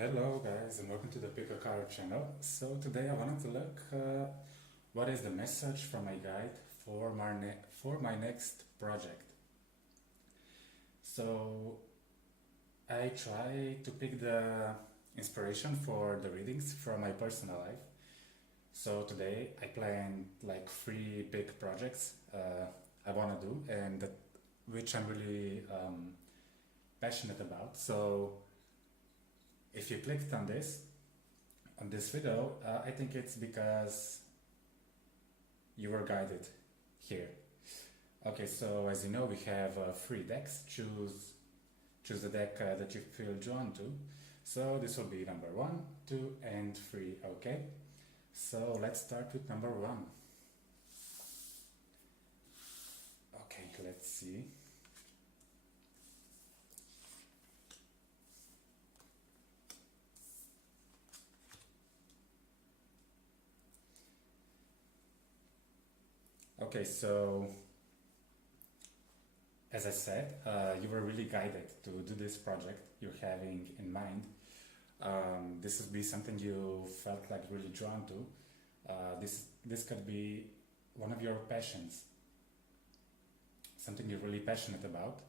Hello guys and welcome to the Pick a Card channel. So today I wanted to look what is the message from my guide for my next project. So I try to pick the inspiration for the readings from my personal life. So today I planned like 3 big projects I want to do and which I'm really passionate about. So if you clicked on this video, I think it's because you were guided here. Okay, so as you know, we have 3 decks. Choose the deck that you feel drawn to. So this will be number 1, 2, and 3. Okay, so let's start with number 1. Okay, let's see. Okay, so as I said, you were really guided to do this project you're having in mind. This would be something you felt like really drawn to. This could be one of your passions, something you're really passionate about,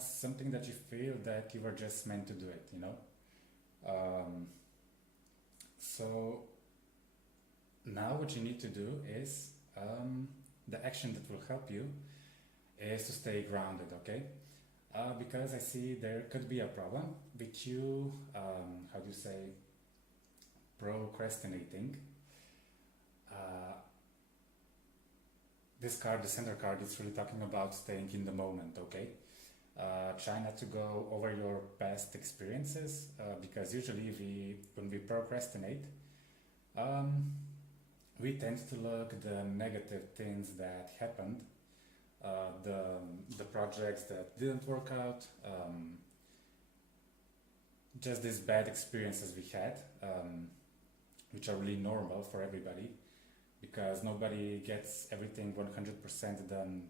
something that you feel that you were just meant to do it, you know. So now what you need to do is the action that will help you is to stay grounded, okay? Because I see there could be a problem with you, how do you say, procrastinating. This card, the center card, is really talking about staying in the moment, okay? Try not to go over your past experiences because usually when we procrastinate, we tend to look the negative things that happened, the projects that didn't work out, just these bad experiences we had, which are really normal for everybody because nobody gets everything 100% done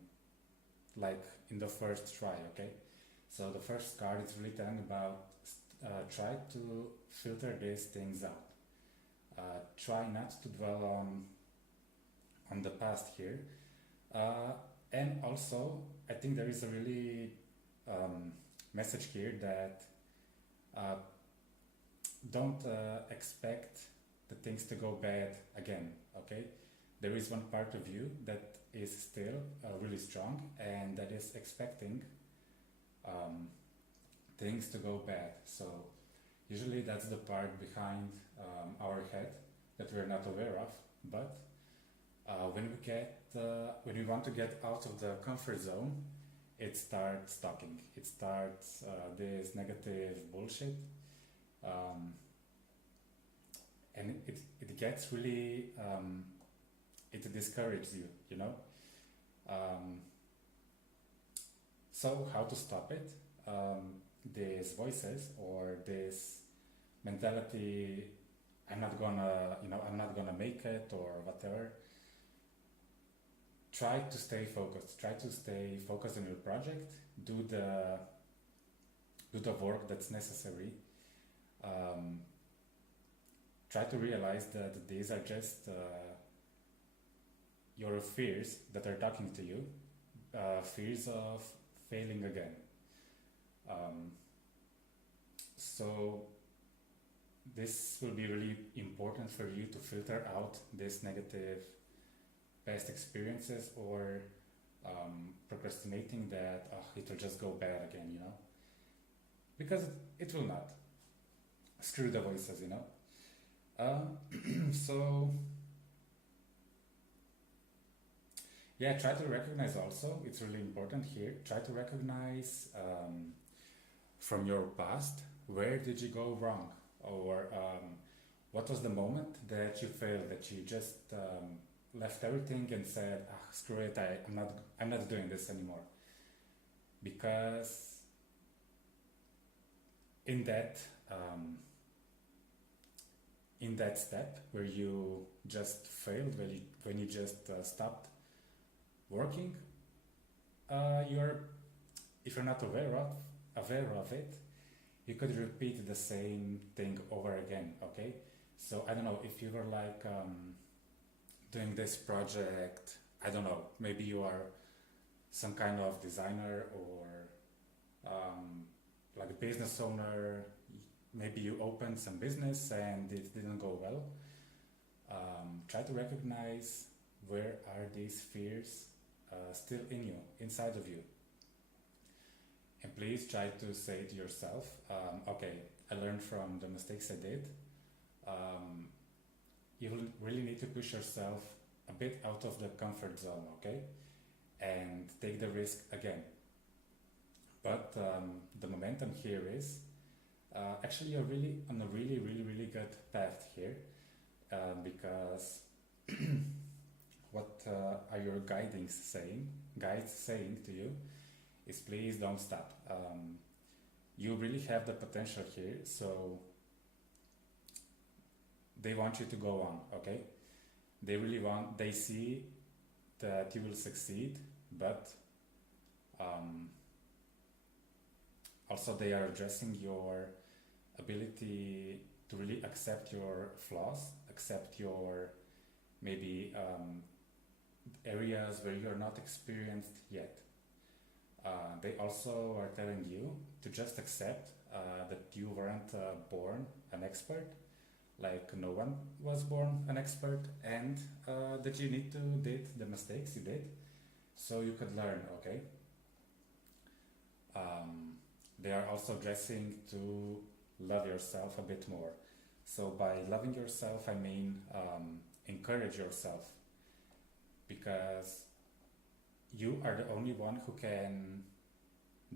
like in the first try, okay? So the first card is really telling about try to filter these things out. Try not to dwell on the past here, and also I think there is a really message here that don't expect the things to go bad again, okay? There is one part of you that is still really strong and that is expecting things to go bad. So usually that's the part behind our head that we're not aware of, but when we want to get out of the comfort zone, it starts talking. It starts this negative bullshit, and it gets really it discourages you, you know. So how to stop it? These voices or this mentality, I'm not gonna make it or whatever. Try to stay focused. Try to stay focused on your project. Do the work that's necessary. Try to realize that these are just your fears that are talking to you, fears of failing again. So this will be really important for you to filter out this negative past experiences or procrastinating that it will just go bad again, you know, because it will not. Screw the voices, you know. So yeah, try to recognize also, it's really important here, try to recognize from your past, where did you go wrong, or what was the moment that you failed, that you just left everything and said, screw it, I'm not doing this anymore. Because in that step where you just failed, when you just stopped working, if you're not aware of it, you could repeat the same thing over again, okay? So I don't know if you were like doing this project, I don't know, maybe you are some kind of designer or um, like a business owner, maybe you opened some business and it didn't go well. Try to recognize where are these fears still in you, inside of you. And please try to say to yourself, okay, I learned from the mistakes I did. Um, you will really need to push yourself a bit out of the comfort zone, okay? And take the risk again. But the momentum here is actually you're really on a really good path here because what are your guides saying to you is please don't stop. You really have the potential here, so they want you to go on, okay? They see that you will succeed, but um, also they are addressing your ability to really accept your flaws, accept your maybe areas where you're not experienced yet. They also are telling you to just accept that you weren't born an expert, like no one was born an expert, and that you need to did the mistakes you did so you could learn, okay? Um, they are also addressing to love yourself a bit more. So by loving yourself, I mean encourage yourself because you are the only one who can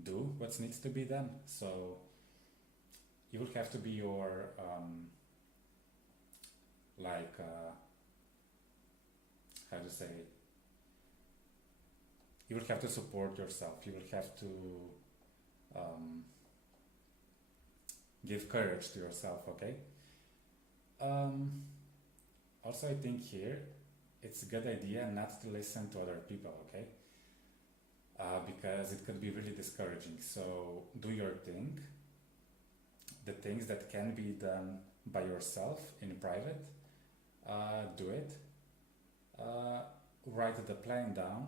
do what needs to be done. So you will have to be your like how to say it? You will have to support yourself. You will have to um, give courage to yourself. Okay. Um, Also, I think here it's a good idea not to listen to other people. Okay. Because it could be really discouraging. So do your thing, the things that can be done by yourself in private, do it. Uh, Write the plan down.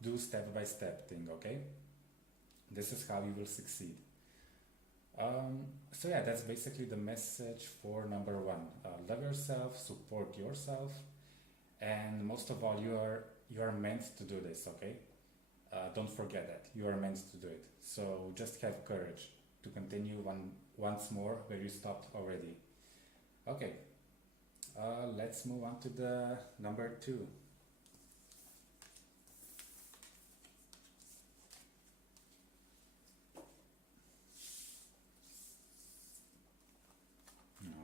Do step by step thing. Okay, this is how you will succeed. So yeah, that's basically the message for number one. Love yourself, support yourself, and most of all, you are meant to do this. Okay. Don't forget that you are meant to do it. So just have courage to continue once more where you stopped already. Okay, let's move on to the number two.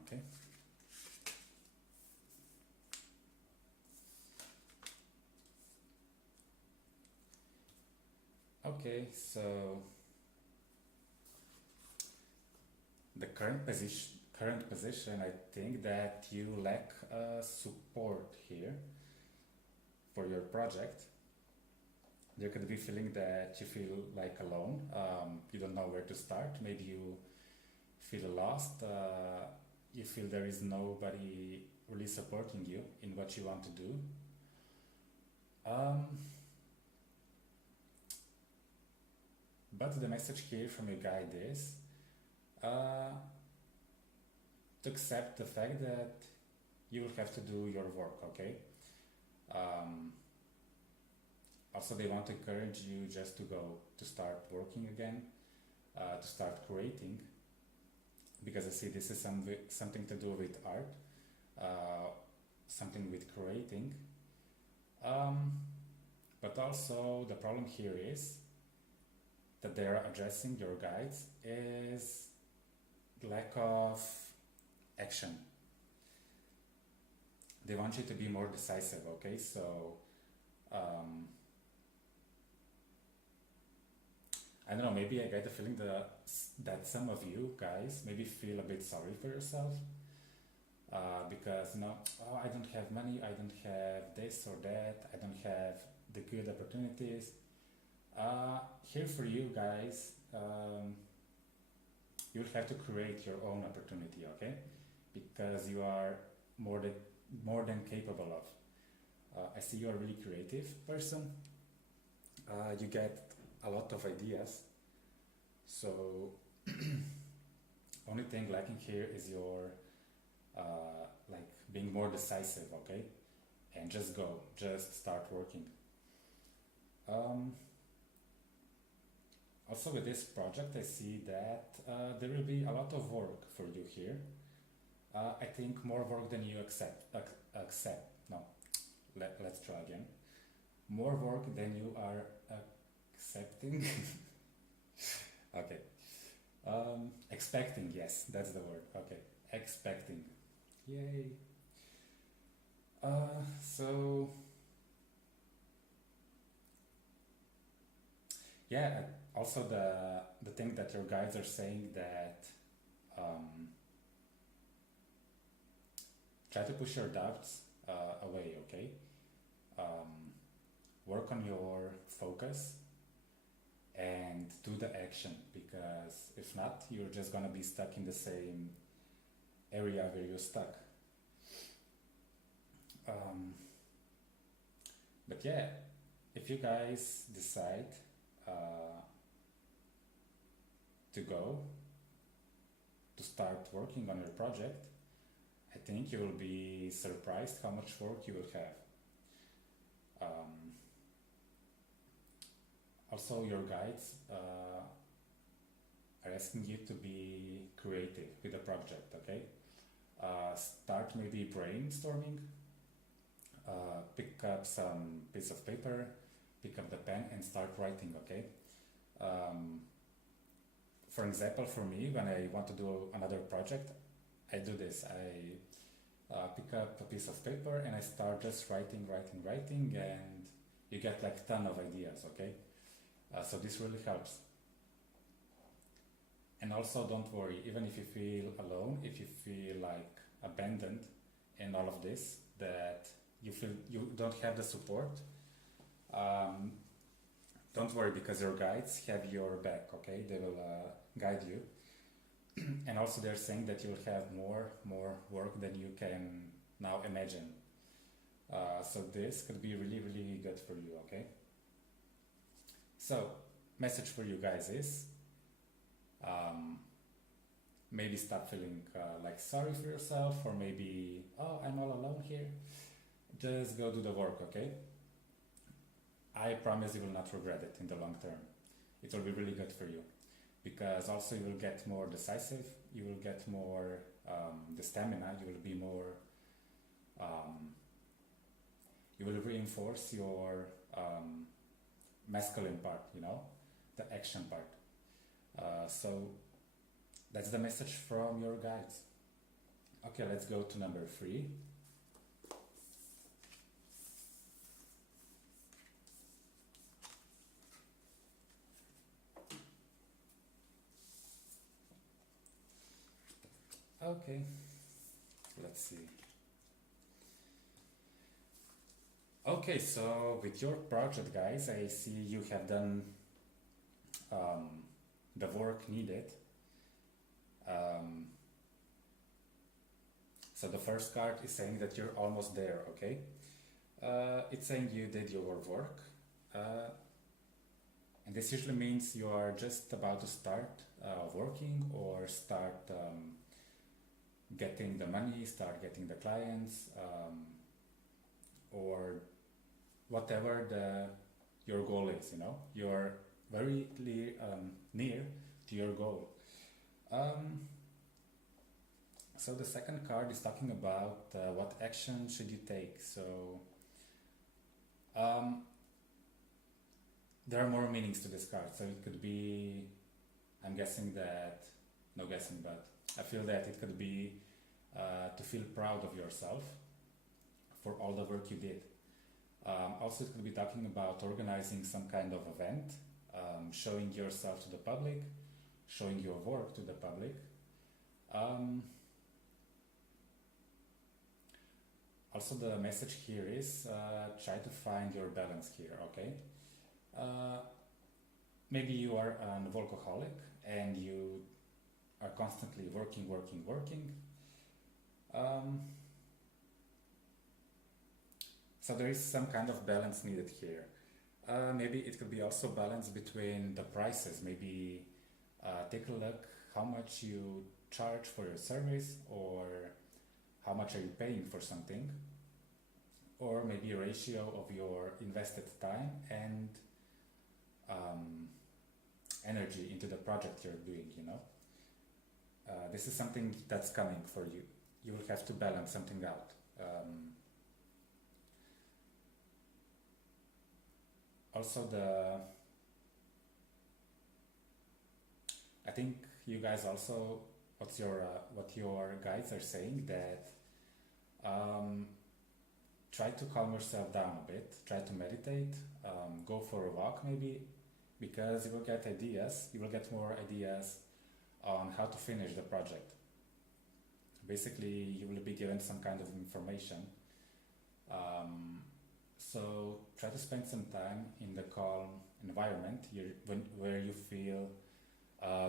Okay. Okay, so the current position, I think that you lack support here for your project. There could be feeling that you feel like alone. You don't know where to start. Maybe you feel lost. You feel there is nobody really supporting you in what you want to do. Um, but the message here from your guide is uh, to accept the fact that you will have to do your work, okay? Um, Also, they want to encourage you just to start working again, to start creating, because I see this is something to do with art, uh, something with creating. Um, but also, the problem here is that they are addressing your guides is lack of action. They want you to be more decisive, okay? So, um, I don't know, maybe I get the feeling that some of you guys maybe feel a bit sorry for yourself because, oh, I don't have money, I don't have this or that, I don't have the good opportunities. Here for you guys, you'll have to create your own opportunity, okay? Because you are more than capable of. I see you're a really creative person. You get a lot of ideas. So only thing lacking here is your like being more decisive, okay? And just go, just start working. Um, Also with this project, I see that there will be a lot of work for you here. I think more work than you accept. No, let's try again. More work than you are accepting. Okay. Expecting, yes, that's the word. Okay, expecting. Yay. So yeah, also the thing that your guides are saying that um, try to push your doubts away. Okay, um, work on your focus and do the action, because if not, you're just gonna be stuck in the same area where you're stuck. Um, but yeah, if you guys decide uh, to go to start working on your project, I think you will be surprised how much work you will have. Um, Also, your guides are asking you to be creative with the project, okay? Start maybe brainstorming, pick up some piece of paper, pick up the pen and start writing, okay? Um, for example, for me, when I want to do another project, I do this. I pick up a piece of paper and I start just writing, and you get like ton of ideas, okay? So this really helps. And also, don't worry, even if you feel alone, if you feel like abandoned in all of this, that you feel you don't have the support, um, don't worry, because your guides have your back, okay? They will guide you. And also, they're saying that you'll have more work than you can now imagine. So this could be really good for you, okay? So, message for you guys is um, maybe stop feeling like sorry for yourself, or maybe, oh, I'm all alone here. Just go do the work, okay? I promise you will not regret it in the long term. It will be really good for you, because also you will get more decisive, you will get more the stamina, you will be more, um, you will reinforce your masculine part, you know, the action part. So that's the message from your guides. Okay, let's go to number 3. Okay, let's see. Okay, so with your project, guys, I see you have done um, the work needed. Um, so the first card is saying that you're almost there, okay? It's saying you did your work. And this usually means you are just about to start working, or start getting the money, start getting the clients, or whatever your goal is, you know, you're very near to your goal. So the second card is talking about what action should you take. So there are more meanings to this card. So it could be, I'm guessing that, no guessing, but I feel that it could be to feel proud of yourself for all the work you did. Also, it could be talking about organizing some kind of event, showing yourself to the public, showing your work to the public. Also, the message here is try to find your balance here, okay? Maybe you are an workaholic and you are constantly working. Um, so there is some kind of balance needed here. Maybe it could be also balance between the prices. Maybe take a look how much you charge for your service, or how much are you paying for something, or maybe a ratio of your invested time and um, energy into the project you're doing, you know. This is something that's coming for you. You will have to balance something out. Also, I think you guys also, what your guides are saying, that um, try to calm yourself down a bit, try to meditate, go for a walk maybe, because you will get ideas, you will get more ideas on how to finish the project. Basically, you will be given some kind of information. Um, so try to spend some time in the calm environment where you feel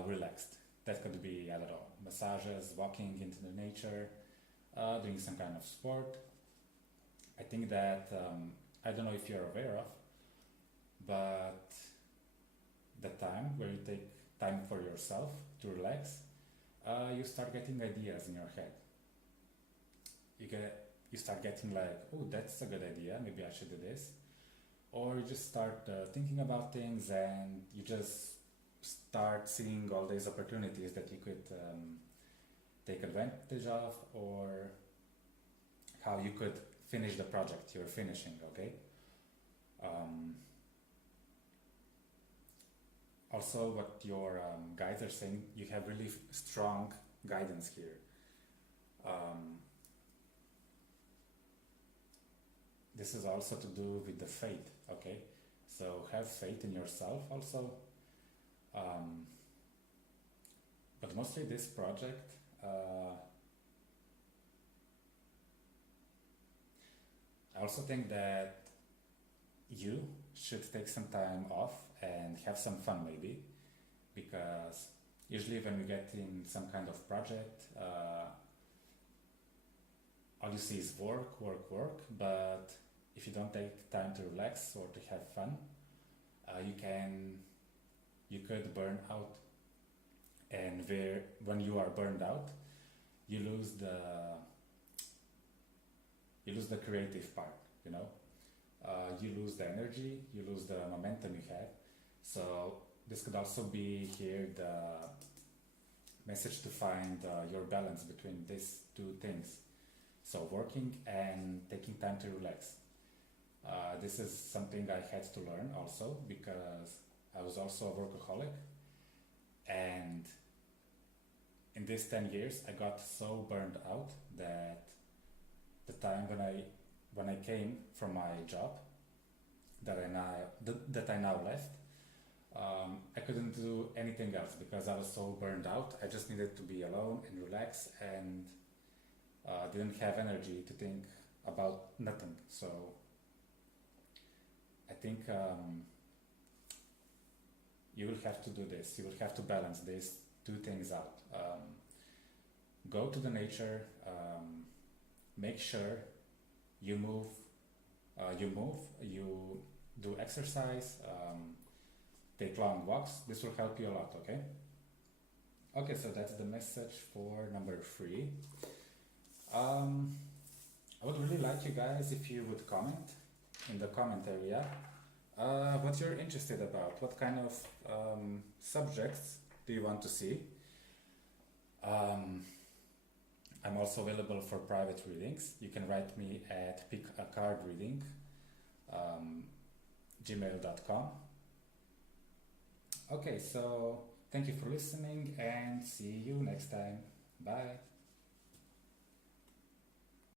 relaxed. That could be, I don't know, massages, walking into the nature, doing some kind of sport. I think that, I don't know if you're aware of, but the time where you take time for yourself to relax, you start getting ideas in your head. You start getting like, oh, that's a good idea, maybe I should do this. Or you just start thinking about things, and you just start seeing all these opportunities that you could take advantage of, or how you could finish the project you're finishing, okay? Um, Also, what your guides are saying, you have really strong guidance here. Um, this is also to do with the faith, okay? So have faith in yourself also. Um, but mostly this project, I also think that you should take some time off and have some fun maybe, because usually when we get in some kind of project, all you see is work, but if you don't take time to relax or to have fun, you could burn out, and when you are burned out, you lose the creative part, you know. You lose the energy, you lose the momentum you have. So this could also be here the message to find your balance between these two things. So working and taking time to relax. This is something I had to learn also, because I was also a workaholic, and in these 10 years I got so burned out that the time when I came from my job that I now left, I couldn't do anything else because I was so burned out. I just needed to be alone and relax, and didn't have energy to think about nothing. So I think you will have to do this. You will have to balance these two things out. Go to the nature. Make sure you move. You do exercise. Take long walks. This will help you a lot. Okay. Okay. So that's the message for number 3. I would really like you guys if you would comment in the comment area what you're interested about, what kind of subjects do you want to see. I'm also available for private readings. You can write me at pickacardreading gmail.com. Okay, so thank you for listening, and see you next time. Bye.